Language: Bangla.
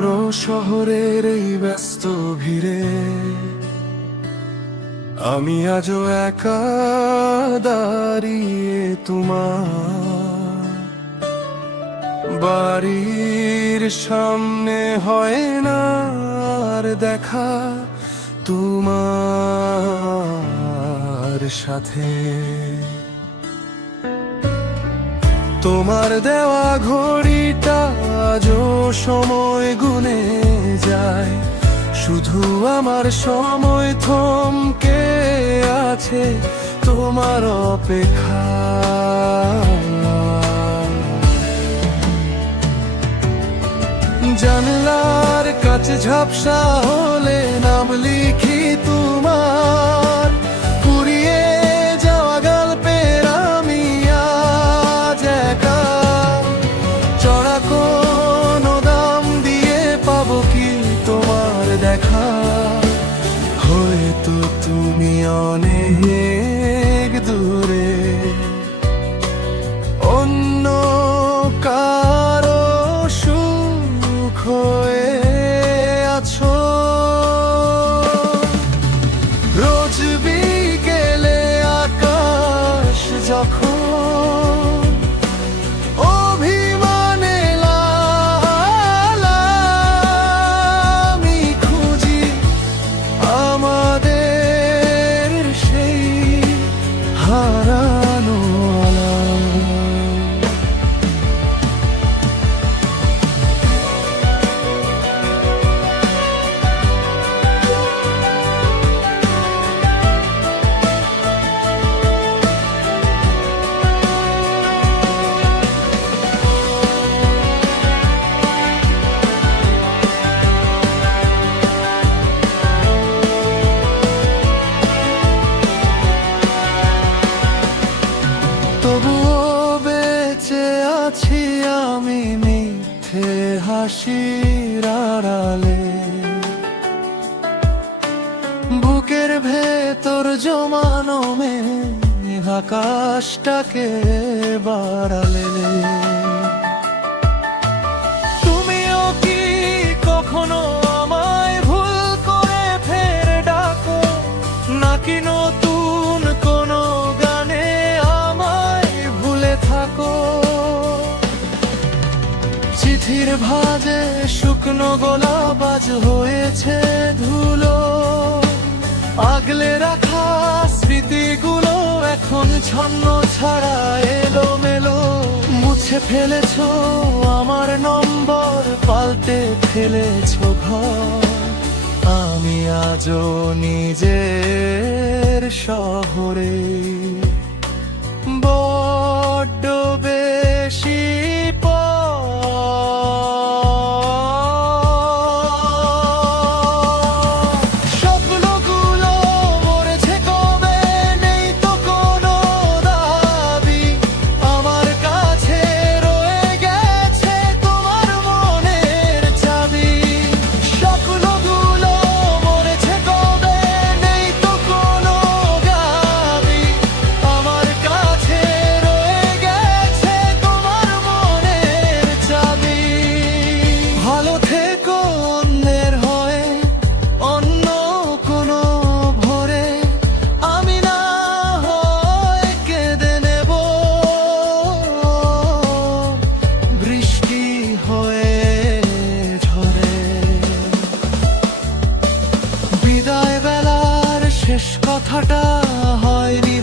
শহুরো শহরের এই ব্যস্ত ভিড়ে আমি আজও একা দাঁড়িয়ে তোমার বাড়ির সামনে হয় না আর দেখা তোমার সাথে। তোমার দেওয়া ঘড়িটা আজও সময় গুনে যায়, শুধু আমার সময় থমকে আছে তোমার অপেক্ষা। জানলার কাছে ঝাপসা হলে নাম লিখি তোমার, পুড়িয়ে যাওয়া গল্পের আমি আজ একা। চড়া কোনো দাম দিয়ে পাবো কি তোমার দেখা? হয়তো তুমি অনেক দূরে অন্য কারো সুখ হয়ে আছো। রোজ বিকেলে আকাশ যখন অভিমানে লাল, আমি খুঁজি আমাদের সেই হারানো আলাম। তবুও বেঁচে আছি আমি মিথ্যে হাসির আড়ালে, বুকের ভেতর জমানো মেঘ আকাশটাকে বাড়ালে। তুমিও কি কখনো আমায় ভুল করে ফের ডাকো, নাকি নতুন কোনো গানে আমায় ভুলে থাকো? চিঠির ভাঁজে শুকনো গোলাপ আজ হয়েছে ধুলো, আগলে রাখা স্মৃতিগুলো এখন ছন্ন ছাড়া এলোমেলো। মুছে ফেলেছো আমার নম্বর, পাল্টে ফেলেছো ঘর, আমি আজও নিজের শহরে বড্ড বেশি স্বপ্নগুলো মরেছে কবে, নেই তো কোনো দাবি, আমার কাছে রয়ে গেছে তোমার মনের চাবি। স্বপ্নগুলো মরেছে কবে, নেই তো কোনো দাবি, আমার কাছে রয়ে গেছে তোমার মনের চাবি। ভালো থেকো অন্যের হয়ে অন্য কোনো ভোরে, আমি না হয় কেঁদে নেব বৃষ্টি হয়ে ঝরে। বিদায় বেলার শেষ কথাটা হয়নি